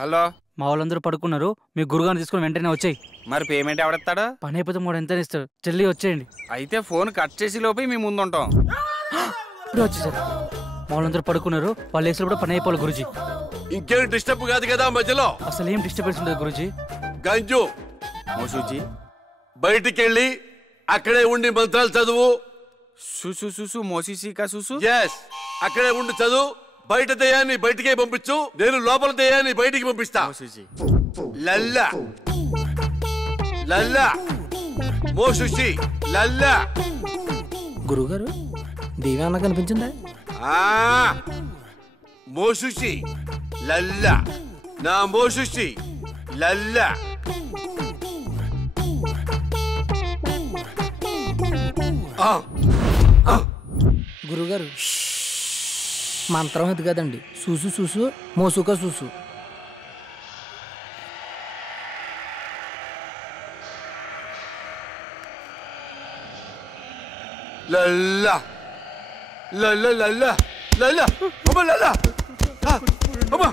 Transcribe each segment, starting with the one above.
Hello, మా వాళ్ళందరూ పడుకున్నారు. మీ గురుగారిని తీసుకుని వెంటనే వచ్చేయి. మరి పేమెంట్ ఎవడెత్తాడు? పని అయిపోతే 3 ఎంత ఇస్తాడు. చెల్లి వచ్చేయండి. అయితే ఫోన్ కట్ చేసి లోపే మీ ముందుంటాం. ఇప్పుడు వచ్చేసారు. మా వాళ్ళందరూ పడుకున్నారు. వాళ్ళు వేసిన కూడా పని అయిపోవాలి గురుజీ. ఇంకేం డిస్టర్బ్ కాదు కదా మధ్యలో? అసలు ఏం డిస్టర్బెన్స్ ఉండదు గురుజీ. గంజు మోసూజీ బయటికి వెళ్ళి అక్కడే ఉండి మంత్రాలు చదువు. సుసు సుసు మోసీసీకా సుసు. ఎస్, అక్కడే ఉండి చదువు. బయట దయ్యాన్ని బయటికే పంపించు, నేను లోపల దయ్యాన్ని బయటికి పంపిస్తా. మోసూజీ లల్లా లల్లా మోసుషి లల్లా. గురుగారు దేవేనా కనిపించిందా? మోసుషి లల్లా, నా మోసుషి లల్లా. గురుగారు మంత్రం అది కదండి. చూసు చూసు మోసుక చూసు. లల్లా లల్లా లల్లా లల్లా అమ్మ లల్లా అమ్మ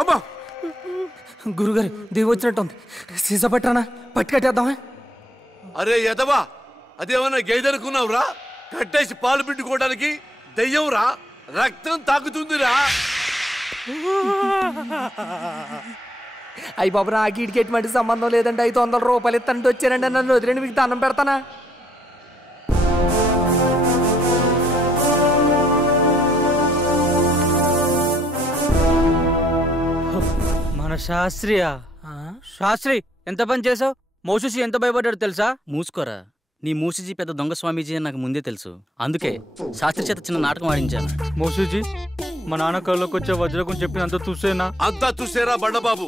అమ్మ. గురుగారు దేవి వచ్చినట్టుంది. సీసా పట్టానా పట్టి కట్టేద్దామా? అరే యదవా, అదేమన్నా గేదెనుకున్నావురా? కట్టేసి పాలు పిండుకోవడానికి దయ్యంరా, రక్తం తాకుతుందిరా. అయ్యి బాబు, నాకు ఇటుకి ఎటువంటి సంబంధం లేదండి. 500 రూపాయలు ఇస్తానంటే వచ్చారండి. నన్ను వదిలేండి, మీకు దండం పెడతానా? మన శాస్త్రియా? శాస్త్రి ఎంత పని చేసావు? మోసూసి ఎంత భయపడ్డాడు తెలుసా? మూసుకోరా, నీ మూసిజీ పెద్ద దొంగ స్వామీజీ అని నాకు ముందే తెలుసు. అందుకే శాస్త్రి చేత చిన్న నాటకం ఆడించాను. మోసూజీ, మా నాన్న కళ్ళకి వచ్చే వజ్రకం చెప్పినంత చూసేనా? అంతా చూసేరా బండబాబు.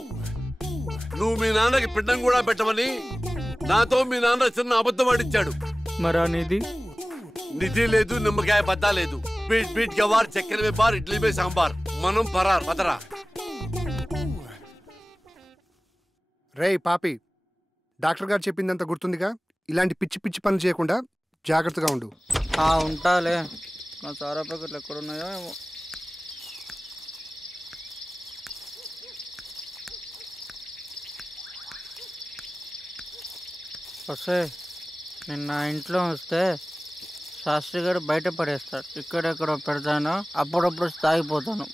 నువ్వు మీ నాన్నకి పిండం కూడా పెట్టమని నాతో మీ నాన్న చిన్న అబద్ధం ఆడించాడు. మరా నిధి? నిధి లేదు, నిమ్మకాయ బద్దా లేదు. బీట్ బీట్ గవార్, చక్కెర మే బార్, ఇడ్లీ మే సాంబార్. మనం పరార్ పదరా. రేయ్ పాపి, డాక్టర్ గారు చెప్పిందంత గుర్తుందిగా? ఇలాంటి పిచ్చి పిచ్చి పనులు చేయకుండా జాగ్రత్తగా ఉండు. ఉంటాలే. నా సారా ప్యాకెట్లు ఎక్కడున్నాయో ఏమో. వస్తే నిన్న ఇంట్లో వస్తే శాస్త్రి గారు బయట పడేస్తాడు. ఇక్కడెక్కడో పెడతాను, అప్పుడప్పుడు తాగిపోతాను.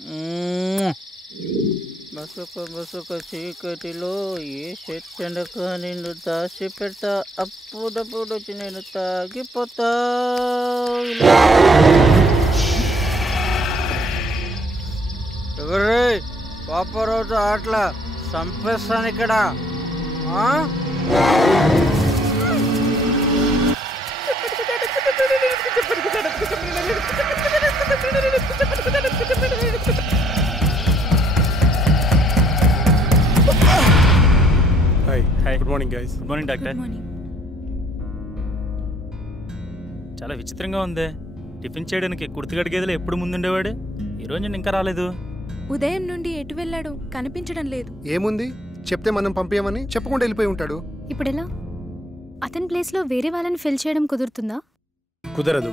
బసుక బసుక చీకటిలో ఏ చెట్టెండక నిన్ను దాచి పెడతా, అప్పుడప్పుడు వచ్చి నేను తాగిపోతా. ఎవరే పాపరోజు ఆటలా చంపేస్తాను ఇక్కడ. Good morning guys. Good morning doctor. చాలా విచిత్రంగా ఉంది. టిఫిన్ చేయడానికి కుర్తిగడి గదిలో ఎప్పుడు ముందుండేవాడు, ఈరోజు నేను ఇంకా రాలేదు. ఉదయం నుండి ఎటు వెళ్ళాడు కనిపించడం లేదు. ఏముంది, చెప్తే మనం పంపేయమని చెప్పకుండా వెళ్ళిపోయి ఉంటాడు. ఇప్పుడెలా? అతని ప్లేస్లో వేరే వాళ్ళని ఫిల్ చేయడం కుదురుతుందా? కుదరదు.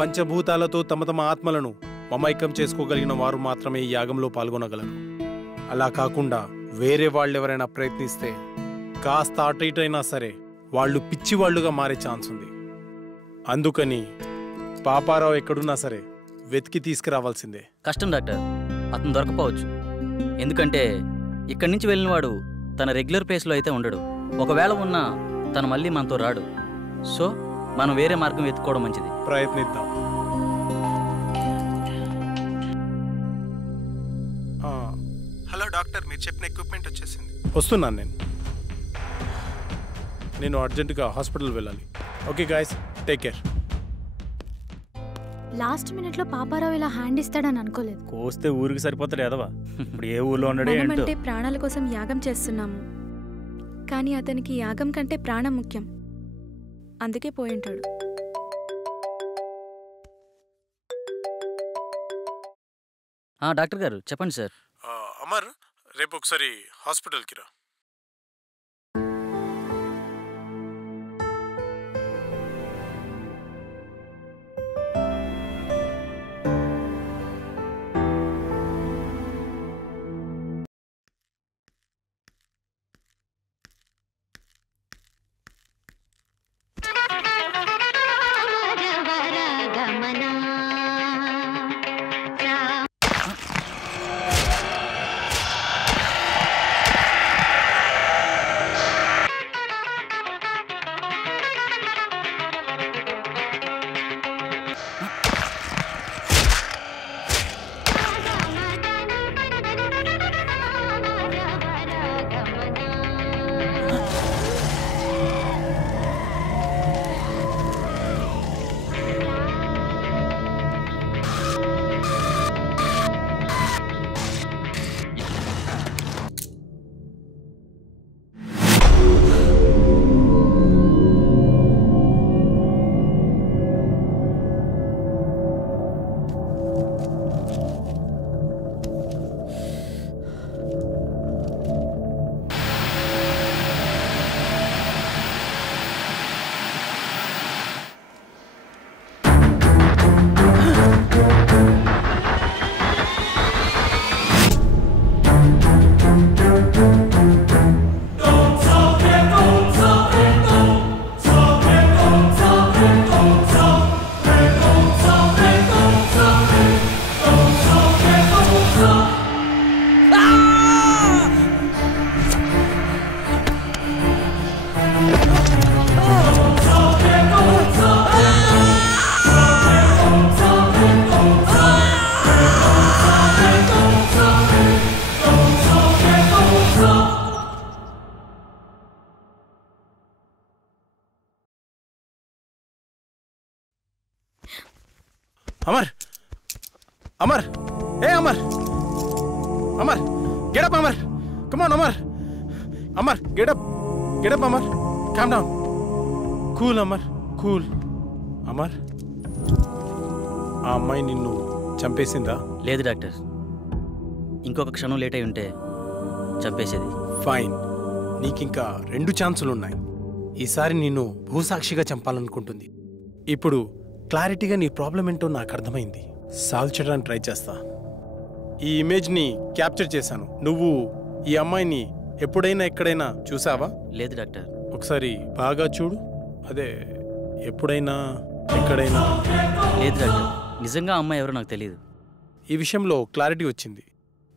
పంచభూతాలతో తమ తమ ఆత్మలను మమైకం చేసుకోగలిగిన వారు మాత్రమే ఈ యాగంలో పాల్గొనగలరు. అలా కాకుండా వేరే వాళ్ళెవరైనా ప్రయత్నిస్తే కాస్త అటు ఇటు అయినా సరే వాళ్ళు పిచ్చివాళ్లుగా మారే ఛాన్స్ ఉంది. అందుకని పాపారావు ఎక్కడున్నా సరే వెతికి తీసుకురావాల్సిందే. కష్టం డాక్టర్, అతను దొరకపోవచ్చు. ఎందుకంటే ఇక్కడి నుంచి వెళ్ళిన వాడు తన రెగ్యులర్ ప్లేస్లో అయితే ఉండడు. ఒకవేళ ఉన్నా తను మళ్ళీ మనతో రాడు. సో మనం వేరే మార్గం వెతుక్కోవడం మంచిది. ప్రయత్నిద్దాం. హలో డాక్టర్, మీరు చెప్పిన ఎక్విప్మెంట్ వచ్చేసింది. వస్తున్నాను నేను అర్జెంటుగా హాస్పిటల్ వెళ్ళాలి. Okay guys, take care. Last minute లో పాపారావు ఇలా హ్యాండ్ ఇస్తాడని అనుకోలేదు. కోస్తే ఊరికి సరిపోతాడు ఎదవా. ఇప్పుడు ఏ ఊర్లో ఉన్నాడే ఏంటో. అంటే ప్రాణాల కోసం యాగం చేస్తున్నాము, కానీ అతనికి యాగం కంటే ప్రాణం ముఖ్యం. అందుకే పోయింటాడు. డాక్టర్ గారు చెప్పండి సార్. అమర్, రేపు ఒకసారి హాస్పిటల్కి రా. అమర్ అమర్ ఏ Amar Amar get up Amar come on Amar Amar get up Amar calm down cool Amar cool Amar ఆ అమ్మాయి నిన్ను చంపేసిందా? లేదు డాక్టర్, ఇంకొక క్షణం లేట్ అయి ఉంటే చంపేసేది. ఫైన్, నీకింకా 2 ఛాన్సులున్నాయి. ఈసారి నిన్ను భూసాక్షిగా చంపాలనుకుంటుంది. ఇప్పుడు క్లారిటీగా నీ ప్రాబ్లం ఏంటో నాకు అర్థమైంది. సాల్వ్ చేయడానికి ట్రై చేస్తా. ఈ ఇమేజ్ని క్యాప్చర్ చేశాను. నువ్వు ఈ అమ్మాయిని ఎప్పుడైనా ఎక్కడైనా చూసావా? లేదు డాక్టర్. ఒకసారి బాగా చూడు. అదే ఎప్పుడైనా ఎక్కడైనా? లేదు డాక్టర్, నిజంగా అమ్మాయి ఎవరో నాకు తెలియదు. ఈ విషయంలో క్లారిటీ వచ్చింది.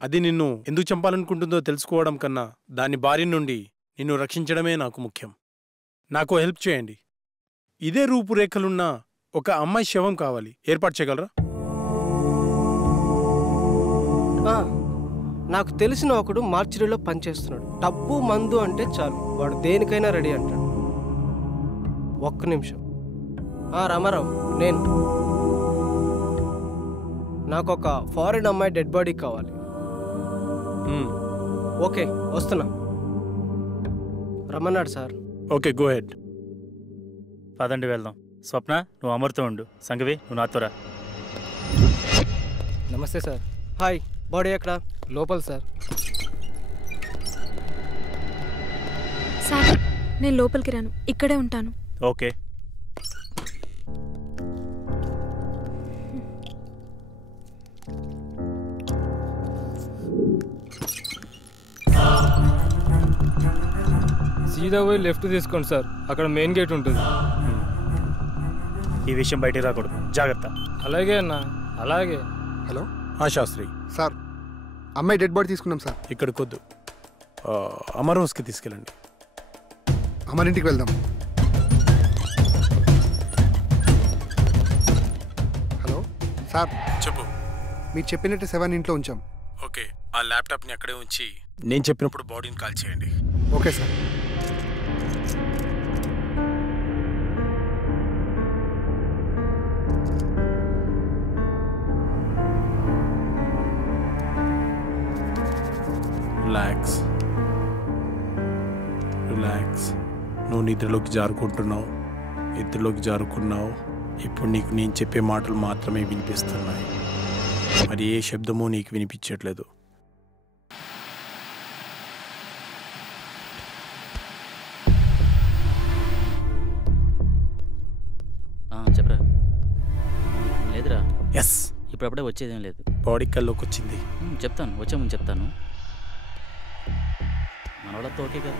అది నిన్ను ఎందుకు చంపాలనుకుంటుందో తెలుసుకోవడం కన్నా దాని బారి నుండి నిన్ను రక్షించడమే నాకు ముఖ్యం. నాకు హెల్ప్ చేయండి. ఇదే రూపురేఖలున్న ఒక అమ్మాయి శవం కావాలి. ఏర్పాటు చేయగలరా? నాకు తెలిసిన ఒకడు మార్చిరీలో పనిచేస్తున్నాడు. డబ్బు మందు అంటే చాలు, వాడు దేనికైనా రెడీ అంటాడు. ఒక్క నిమిషం. రామారావు, నేను నాకు ఒక ఫారిన్ అమ్మాయి డెడ్ బాడీ కావాలి. ఓకే, వస్తున్నా. రమ్మన్నాడు సార్. Okay, go head. పదండి వెళ్దాం. స్వప్న, నువ్వు అమర్తో ఉండు. సంగవి, నువ్వు నాతో రా. నమస్తే సార్. హాయ్. బాడీ ఎక్కడ? లోపల సార్. సార్, నేను లోపలికి రాను, ఇక్కడే ఉంటాను. ఓకే. సీదా పోయి లెఫ్ట్ తీసుకోండి సార్, అక్కడ మెయిన్ గేట్ ఉంటుంది. ఈ విషయం బయటికి రాకూడదు, జాగ్రత్త. అలాగే అన్న, అలాగే. హలో శాస్త్రి సార్, అమ్మాయి డెడ్ బాడీ తీసుకున్నాం సార్. ఇక్కడికి వద్దు, అమర్ హౌస్కి తీసుకెళ్ళండి. అమర్ ఇంటికి వెళ్దాం. హలో సార్, చెప్పు. మీరు చెప్పినట్టు 7 ఇంట్లో ఉంచాం. ఓకే, ఆ ల్యాప్టాప్ని అక్కడే ఉంచి నేను చెప్పినప్పుడు బాడీని కాల్ చేయండి. Okay sir. Relax relax. నువ్వు నిద్రలోకి జారుకుంటున్నావు. ఇప్పుడు నీకు నేను చెప్పే మాటలు మాత్రమే వినిపిస్తున్నాయి. మరి ఏ శబ్దమూ నీకు వినిపించట్లేదు. చెప్పరా? లేదురా. ఎస్, ఇప్పుడప్పుడే వచ్చేదేం లేదు. బాడీ కల్లోకి వచ్చింది. చెప్తాను, వచ్చే ముందు చెప్తాను. మనవాళ్ళతో ఓకే కదా?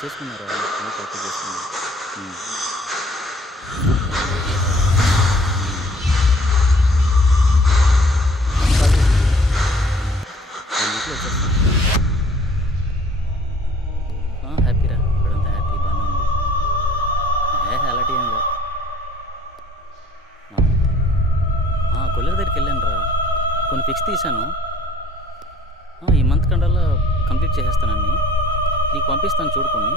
చేసుకున్నారా? చేసుకున్నా. కొల్లెల దగ్గరికి వెళ్ళాను రా, కొన్ని ఫిక్స్ తీశాను. ఈ మంత్ కండల్లా కంప్లీట్ చేసేస్తానని నీకు పంపిస్తాను, చూడుకొని.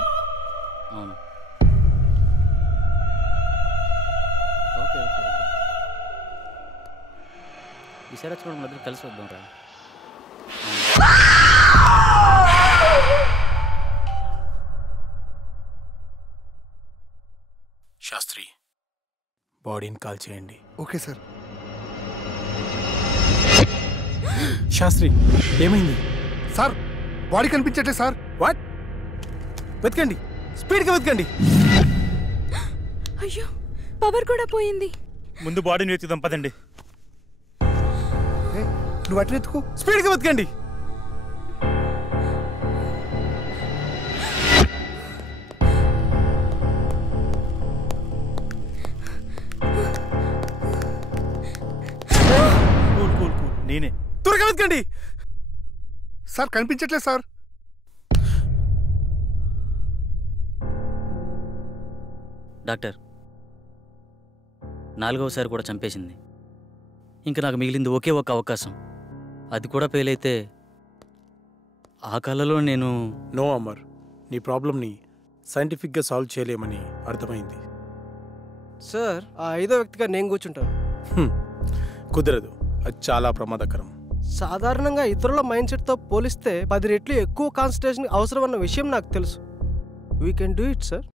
అవును, ఓకే ఓకే ఓకే. ఈసారి వచ్చి కూడా మన దగ్గర కలిసి వద్దాం రా. శాస్త్రి, బాడీని కాల్ చేయండి. Okay sir. శాస్త్రి, ఏమైంది సార్? బాడీ కనిపించట్లే సార్. వాట్? వెతకండి, స్పీడ్గా వెతకండి. అయ్యో, పవర్ కూడా పోయింది. ముందు బాడీని వెతుకుదాం పదండి. నువ్వు అట్లా ఎత్తుకో, స్పీడ్గా వెతకండి. కూల్ కూల్ కూల్, నేనే. త్వరగా వెతకండి సార్. కనిపించట్లేదు సార్. డాక్టర్, 4వసారి కూడా చంపేసింది. ఇంకా నాకు మిగిలింది ఒకే ఒక అవకాశం. అది కూడా ఫెయిల్ అయితే ఆ కళలో నేను... నో అమర్, నీ ప్రాబ్లంని సైంటిఫిక్గా సాల్వ్ చేయలేమని అర్థమైంది. సార్, ఆ 5వ వ్యక్తిగా నేను కూర్చుంటాను. కుదరదు, అది చాలా ప్రమాదకరం. సాధారణంగా ఇతరుల మైండ్ సెట్తో పోలిస్తే 10 రెట్లు ఎక్కువ కాన్సన్ట్రేషన్ అవసరం అన్న విషయం నాకు తెలుసు. We can do it sir.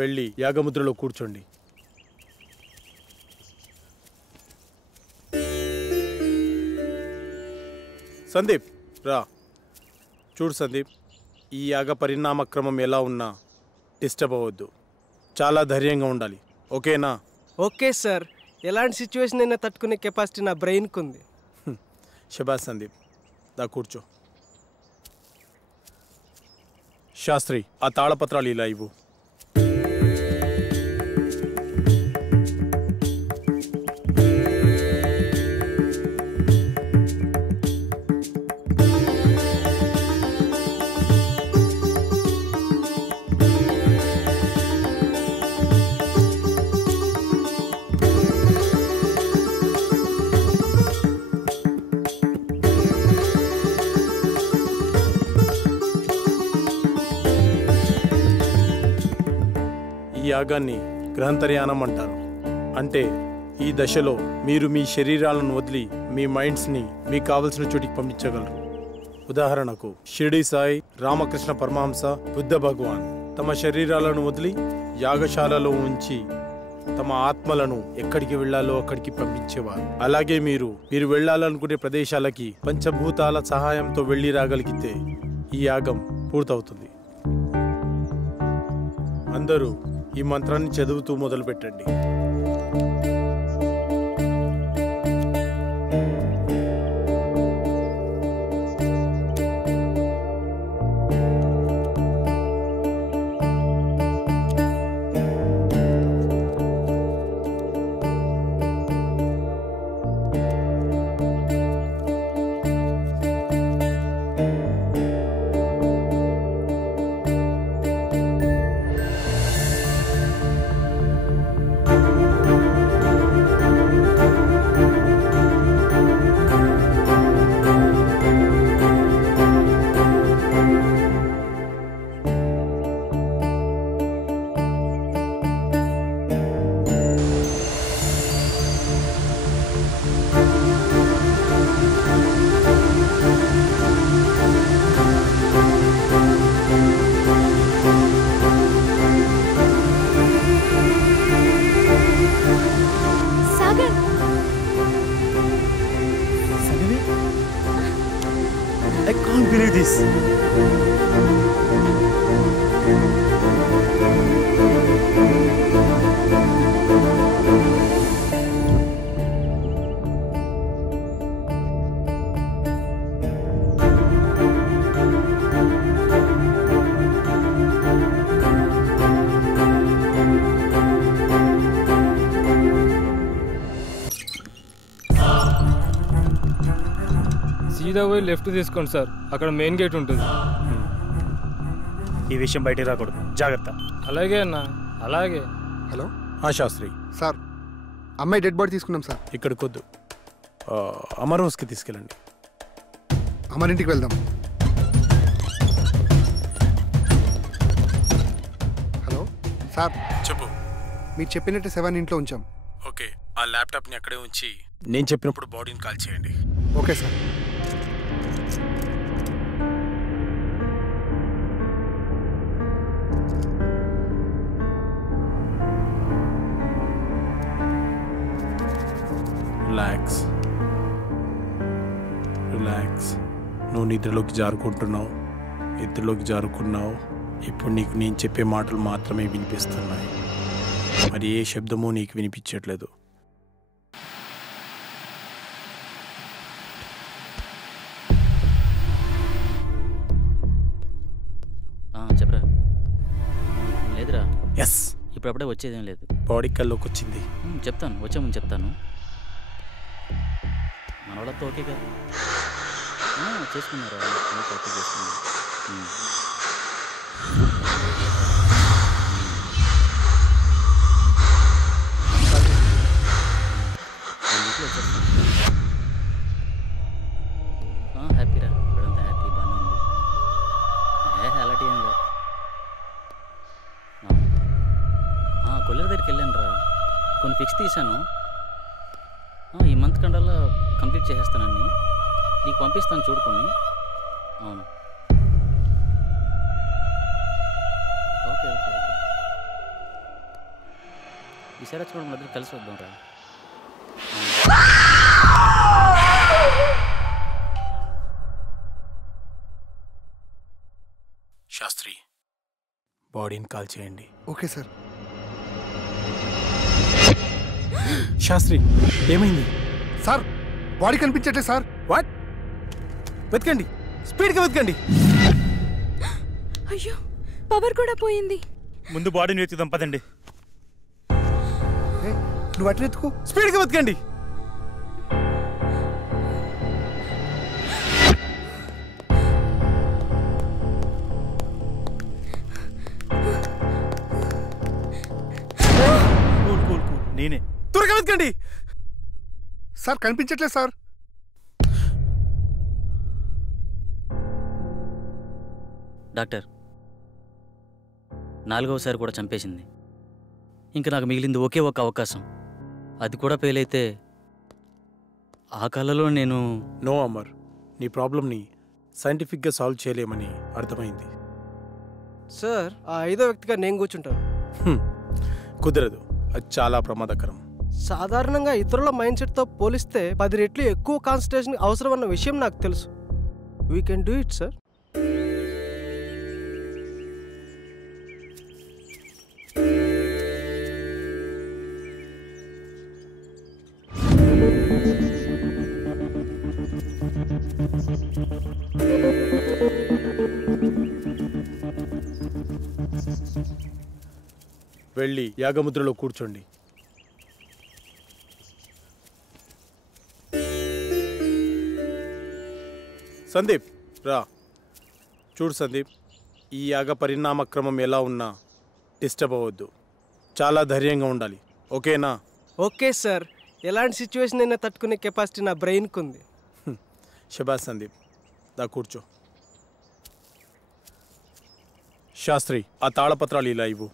వెళ్ళి యాగముద్రలో కూర్చోండి. సందీప్ రా. చూడు సందీప్, ఈ యాగ పరిణామక్రమం ఎలా ఉన్నా డిస్టర్బ్ అవ్వద్దు. చాలా ధైర్యంగా ఉండాలి, ఓకేనా? Okay sir. ఎలాంటి సిచ్యువేషన్ అయినా తట్టుకునే కెపాసిటీ నా బ్రెయిన్కి ఉంది. శబాష్ సందీప్, దా కూర్చో. శాస్త్రి, ఆ తాళపత్రాలు ఇలా ఇవ్వు. ఈ యాగాన్ని గ్రహంతర్యానం అంటారు. అంటే ఈ దశలో మీరు మీ శరీరాలను వదిలి మీ మైండ్స్ని మీకు కావలసిన చోటికి పంపించగలరు. ఉదాహరణకు షిరిడి సాయి, రామకృష్ణ పరమహంస, బుద్ధ భగవాన్ తమ శరీరాలను వదిలి యాగశాలలో ఉంచి తమ ఆత్మలను ఎక్కడికి వెళ్లాలో అక్కడికి పంపించేవారు. అలాగే మీరు వెళ్లాలనుకునే ప్రదేశాలకి పంచభూతాల సహాయంతో వెళ్లి రాగలిగితే ఈ యాగం పూర్తవుతుంది. అందరూ ఈ మంత్రాన్ని చదువుతూ మొదలు పెట్టండి. I can't believe this. సీదా పోయి లెఫ్ట్ తీసుకోండి సార్, అక్కడ మెయిన్ గేట్ ఉంటుంది. ఈ విషయం బయటికి రాకూడదు, జాగ్రత్త. అలాగే అన్న, అలాగే. హలో శాస్త్రి సార్, అమ్మాయి డెడ్ బాడీ తీసుకున్నాం సార్. ఇక్కడికి వద్దు, అమర్ హౌస్కి తీసుకెళ్ళండి. అమర్ ఇంటికి వెళ్దాం. హలో సార్, చెప్పు. మీరు చెప్పినట్టు 7 ఇంట్లో ఉంచాం. ఓకే, ఆ ల్యాప్టాప్ని అక్కడే ఉంచి నేను చెప్పినప్పుడు బాడీని కాల్ చేయండి. Okay sir. Relax relax. నువ్వు నిద్రలోకి జారుకుంటున్నావు, నిద్రలోకి జారుకున్నావు. ఇప్పుడు నీకు నేను చెప్పే మాటలు మాత్రమే వినిపిస్తున్నాయి, మరి ఏ శబ్దమూ నీకు వినిపించట్లేదు. చెప్పరా. లేదురా. ఎస్, ఇప్పుడప్పుడే వచ్చేదేం లేదు. బాడీ కల్లోకి వచ్చింది. చెప్తాను, వచ్చే ముందు చెప్తాను. మనవాళ్ళతో ఓకే కదా, చేసుకున్నారా? ఓకే చేసుకున్నా. హ్యాపీరా, ఇప్పుడంతా హ్యాపీ, బాగానే ఉంది. అలాంటి ఏం లేదు. కొల్లేరు దగ్గరికి వెళ్ళాను రా, కొన్ని ఫిక్స్ తీశాను. ఈ మంత్ కండల్లా కంప్లీట్ చేసేస్తానని నీకు పంపిస్తాను, చూడుకొని. అవును, ఓకే ఓకే ఓకే. ఈసారి వచ్చి కూడా మన దగ్గర కలిసి వద్దాం రా. శాస్త్రి, బాడీని కాల్ చేయండి. Okay sir. శాస్త్రి, ఏమైంది సార్? బాడీ కనిపించట్లేదు సార్. వాట్? వెతకండి, స్పీడ్గా వెతకండి. అయ్యో, పవర్ కూడా పోయింది. ముందు బాడీని వెతుకుదాం, పదండి. నువ్వు అట్లా వెతుకు, స్పీడ్గా వెతకండి. నేనే. త్వరగా వెతకండి సార్. కనిపించట్లేదు సార్. డాక్టర్, 4వసారి కూడా చంపేసింది. ఇంకా నాకు మిగిలింది ఒకే ఒక అవకాశం, అది కూడా ఫెయిల్ అయితే ఆ కళలో నేను... నో అమర్, నీ ప్రాబ్లంని సైంటిఫిక్గా సాల్వ్ చేయలేమని అర్థమైంది. సార్, ఆ 5వ వ్యక్తిగా నేను కూర్చుంటాను. కుదరదు, అది చాలా ప్రమాదకరం. సాధారణంగా ఇతరుల మైండ్ సెట్తో పోలిస్తే 10 రెట్లు ఎక్కువ కాన్సన్ట్రేషన్ అవసరం అన్న విషయం నాకు తెలుసు. We can do it sir. వెళ్ళి యాగముద్రలో కూర్చోండి. సందీప్ రా. చూడు సందీప్, ఈ యాగ పరిణామక్రమం ఎలా ఉన్నా డిస్టర్బ్ అవ్వద్దు, చాలా ధైర్యంగా ఉండాలి. ఓకేనా? Okay sir. ఎలాంటి సిచ్యువేషన్ అయినా తట్టుకునే కెపాసిటీ నా బ్రెయిన్కి ఉంది. శబాష్ సందీప్, దా కూర్చో. శాస్త్రి, ఆ తాళపత్రాలు ఇలా ఇవ్వు.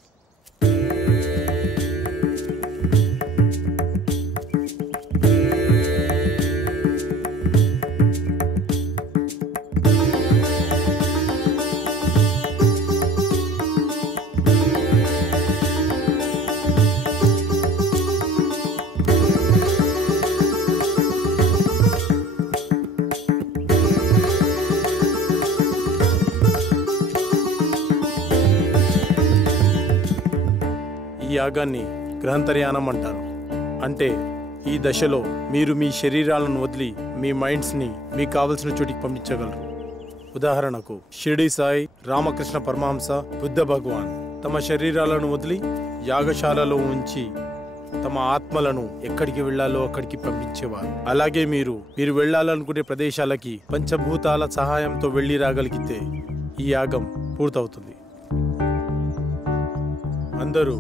ఈ యాగాన్ని గ్రహంతర్యానం అంటారు. అంటే ఈ దశలో మీరు మీ శరీరాలను వదిలి మీ మైండ్స్ని మీకు కావలసిన చోటికి పంపించగలరు. ఉదాహరణకు షిరిడి సాయి, రామకృష్ణ పరమహంస, బుద్ధ భగవాన్ తమ శరీరాలను వదిలి యాగశాలలో ఉంచి తమ ఆత్మలను ఎక్కడికి వెళ్ళాలో అక్కడికి పంపించేవారు. అలాగే మీరు వెళ్ళాలనుకునే ప్రదేశాలకి పంచభూతాల సహాయంతో వెళ్ళి రాగలిగితే ఈ యాగం పూర్తవుతుంది. అందరూ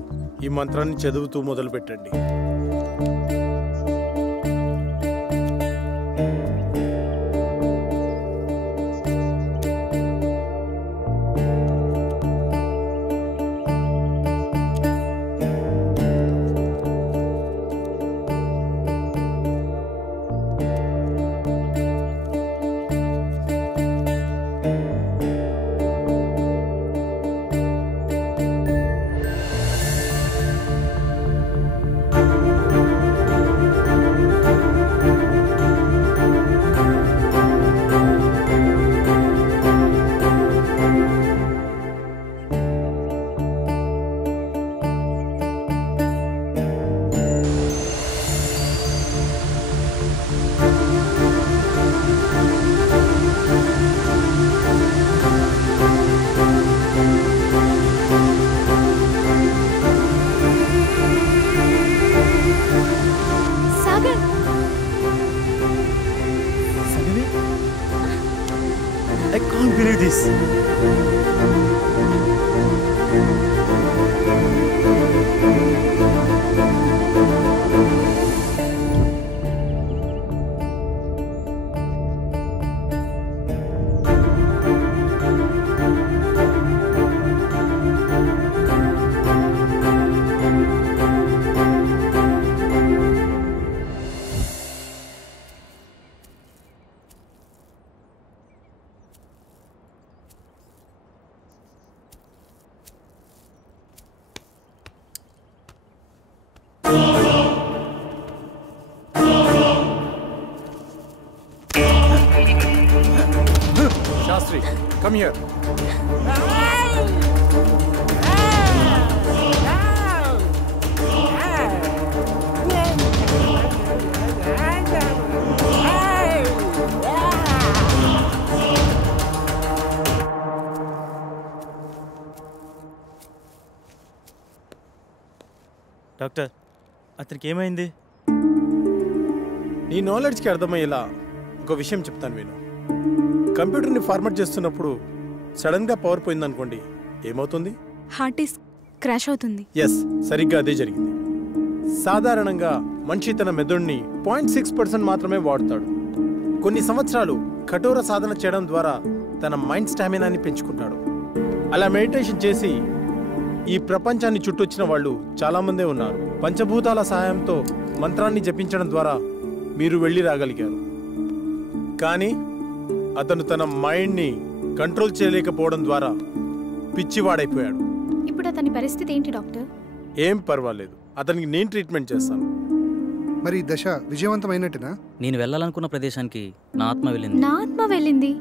ఈ మంత్రాన్ని చదువుతూ మొదలు పెట్టండి. I can't believe this. Shastri, come here. Doctor, అతనికి ఏమైంది? నీ నాలెడ్జ్కి అర్థమయ్యేలా ఒక విషయం చెప్తాను విను. కంప్యూటర్ని ఫార్మాట్ చేస్తున్నప్పుడు సడన్గా పవర్ పోయిందనుకోండి, ఏమవుతుంది? హార్డ్ డిస్క్ క్రాష్ అవుతుంది. ఎస్, సరిగ్గా అదే జరిగింది. సాధారణంగా మనిషి తన మెదడుని 0.6% మాత్రమే వాడుతాడు. కొన్ని సంవత్సరాలు కఠోర సాధన చేయడం ద్వారా తన మైండ్ స్టామినాని పెంచుకుంటాడు. అలా మెడిటేషన్ చేసి ఈ ప్రపంచాన్ని చుట్టొచ్చిన వాళ్ళు చాలామందే ఉన్నారు. పంచభూతాల సహాయంతో మంత్రాన్ని జపించడం ద్వారా మీరు వెళ్ళి రాగలిగారు. కానీ అతను తన మైండ్ని కంట్రోల్ చేయలేకపోవడం ద్వారా పిచ్చివాడైపోయాడు. ఇప్పుడు అతని పరిస్థితి ఏంటి డాక్టర్? ఏం పర్వాలేదు, అతనికి నేను ట్రీట్మెంట్ చేస్తాను. మరి దశ విజయవంతమైనట్టునా? నేను వెళ్ళాలనుకున్న ప్రదేశానికి నా ఆత్మ వెళ్ళింది. నా ఆత్మ వెళ్ళింది.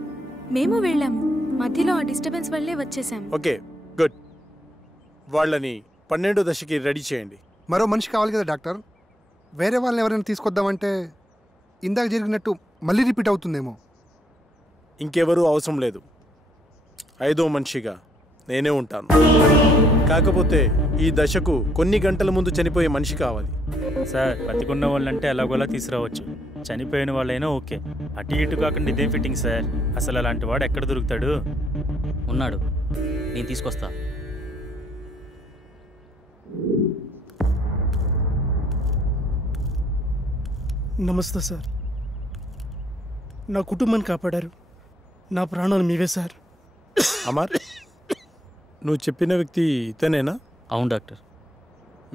మేము వెళ్ళాము. మధ్యలో ఆ డిస్టర్బెన్స్ వల్లే వచ్చేసాం. Okay, good. వాళ్ళని 12వ దశకి రెడీ చేయండి. మరో మనిషి కావాలి కదా డాక్టర్. వేరే వాళ్ళని ఎవరైనా తీసుకొద్దామంటే ఇందాక జరిగినట్టు మళ్ళీ రిపీట్ అవుతుందేమో. ఇంకెవరూ అవసరం లేదు. 5వ మనిషిగా నేనే ఉంటాను. కాకపోతే ఈ దశకు కొన్ని గంటల ముందు చనిపోయే మనిషి కావాలి. సార్, బతికున్న వాళ్ళంటే ఎలాగోలా తీసుకురావచ్చు. చనిపోయిన వాళ్ళైనా ఓకే. అటు ఇటు కాకుండా ఇదేం ఫిట్టింగ్ సార్? అసలు అలాంటి వాడు ఎక్కడ దొరుకుతాడు? ఉన్నాడు, నేను తీసుకొస్తా. నమస్తే సార్. నా కుటుంబాన్ని కాపాడారు. నా ప్రాణాలు మీవే సార్. అమర్, నువ్వు చెప్పిన వ్యక్తి ఇతనేనా? అవును డాక్టర్.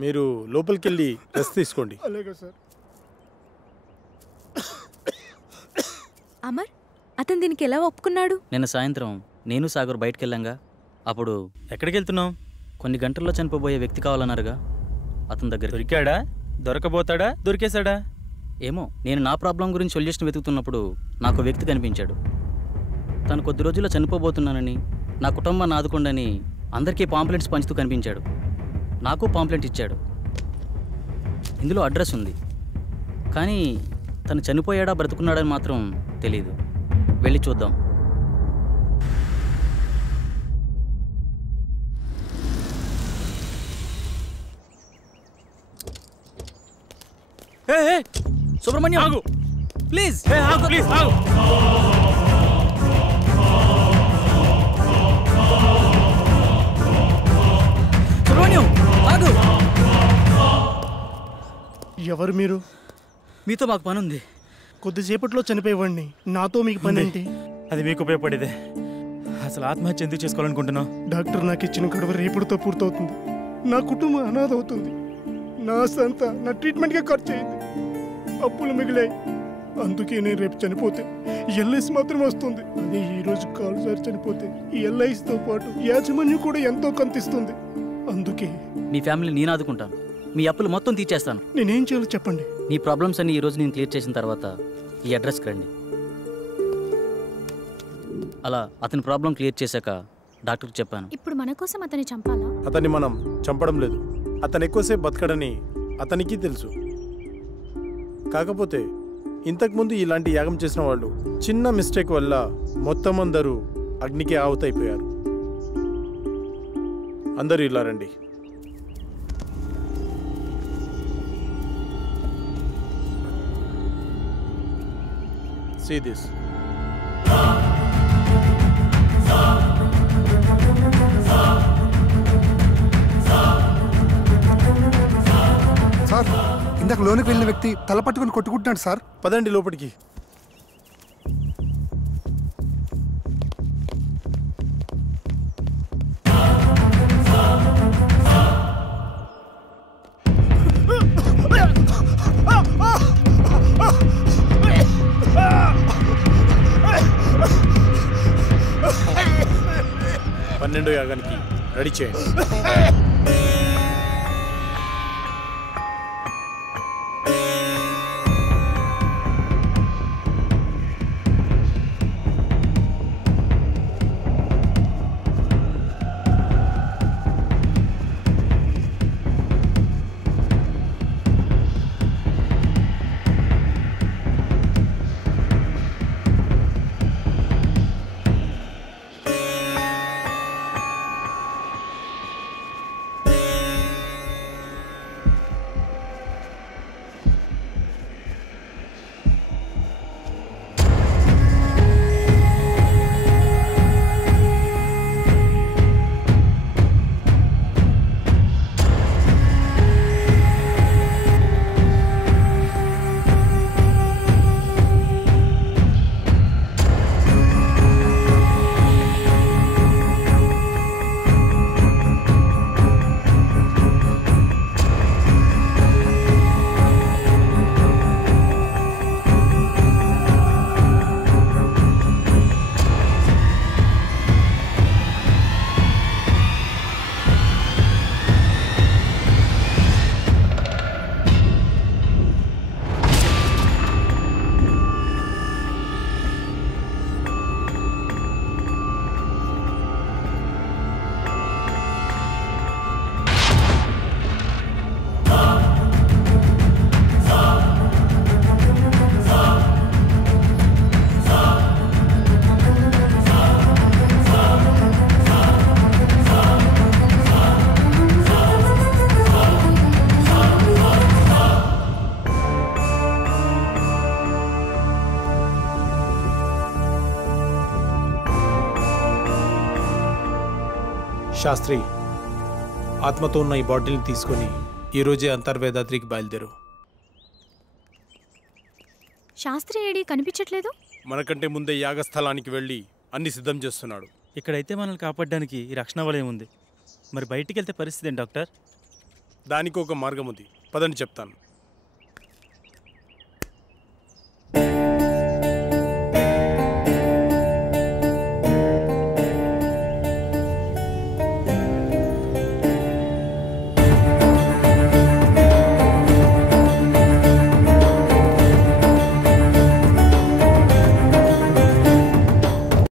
మీరు లోపలికి వెళ్ళి రెస్ట్ తీసుకోండి. అలాగే సార్. అమర్, అతను దీనికి ఎలా ఒప్పుకున్నాడు? నిన్న సాయంత్రం నేను సాగర్ బయటకు వెళ్ళాంగా. అప్పుడు ఎక్కడికి వెళ్తున్నావు? కొన్ని గంటల్లో చనిపోబోయే వ్యక్తి కావాలన్నారుగా, అతని దగ్గర. దొరికాడా? దొరకబోతాడా? దొరికేశాడా? ఏమో, నేను నా ప్రాబ్లం గురించి సొల్యూషన్ వెతుకుతున్నప్పుడు నాకు వ్యక్తి కనిపించాడు. తను కొద్ది రోజుల్లో చనిపోబోతున్నానని, నా కుటుంబాన్ని ఆదుకోండని అందరికీ పాంప్లెంట్స్ పంచుతూ కనిపించాడు. నాకు పాంప్లెంట్ ఇచ్చాడు. ఇందులో అడ్రస్ ఉంది. కానీ తను చనిపోయాడా బ్రతుకున్నాడని మాత్రం తెలీదు. వెళ్ళి చూద్దాం. సుబ్రహ్మణ్యం ఆగు ప్లీజ్ ఆగు ప్లీజ్ ఆగు. సుబ్రహ్మణ్యం ఆగు. ఎవరు మీరు? మీతో మాకు పని ఉంది. కొద్దిసేపట్లో చనిపోయేవాడిని, నాతో మీకు పని ఏంటి? అది మీకు ఉపయోగపడేదే. అసలు ఆత్మహత్య ఎందుకు చేసుకోవాలనుకుంటున్నావు? డాక్టర్ నాకు ఇచ్చిన గడువు రేపుడుతో పూర్తవుతుంది. నా కుటుంబం అనాథ అవుతుంది. నా సంత నా ట్రీట్మెంట్గా ఖర్చు అయింది. అప్పులు మిగిలాయి. అందుకే నేను రేపు చనిపోతే ఎల్ఐసి మాత్రం వస్తుంది. అదే ఈ రోజు కాలుసారి చనిపోతే ఈ ఎల్ఐసితో పాటు యాజమాన్యం కూడా ఎంతో కంతిస్తుంది. అందుకే మీ ఫ్యామిలీ నేను ఆదుకుంటాను. మీ అప్పులు మొత్తం తీర్చేస్తాను. నేనేం చేయాలో చెప్పండి. నీ ప్రాబ్లమ్స్ అన్ని ఈ రోజు నేను క్లియర్ చేసిన తర్వాత ఈ అడ్రస్కి రండి. అలా అతని ప్రాబ్లం క్లియర్ చేశాక డాక్టర్కి చెప్పాను. ఇప్పుడు మన కోసం అతన్ని చంపాలా? అతన్ని మనం చంపడం లేదు. అతను ఎక్కువసేపు బతకడని అతనికి తెలుసు. కాకపోతే ఇంతకుముందు ఇలాంటి యాగం చేసిన వాళ్ళు చిన్న మిస్టేక్ వల్ల మొత్తం అందరూ అగ్నికి ఆహుతైపోయారు. అందరూ ఇలా రండి. See this. సార్, ఇందాక లోనికి వెళ్ళిన వ్యక్తి తల పట్టుకుని కొట్టుకుంటున్నాడు సార్. పదండి లోపలికి. పన్నెండో యాగానికి రెడీ చేయండి. శాస్త్రి, ఆత్మతో ఉన్న ఈ బాటిల్ని తీసుకొని ఈరోజే అంతర్వేదాద్రికి బయలుదేరు. శాస్త్రి ఏడి కనిపించట్లేదు. మనకంటే ముందే యాగస్థలానికి వెళ్ళి అన్ని సిద్ధం చేస్తున్నాడు. ఇక్కడైతే మనల్ని కాపాడడానికి ఈ రక్షణ వలయం ఉంది. మరి బయటికి వెళ్తే పరిస్థితి ఏంటి డాక్టర్? దానికి ఒక మార్గం ఉంది, పదని చెప్తాను.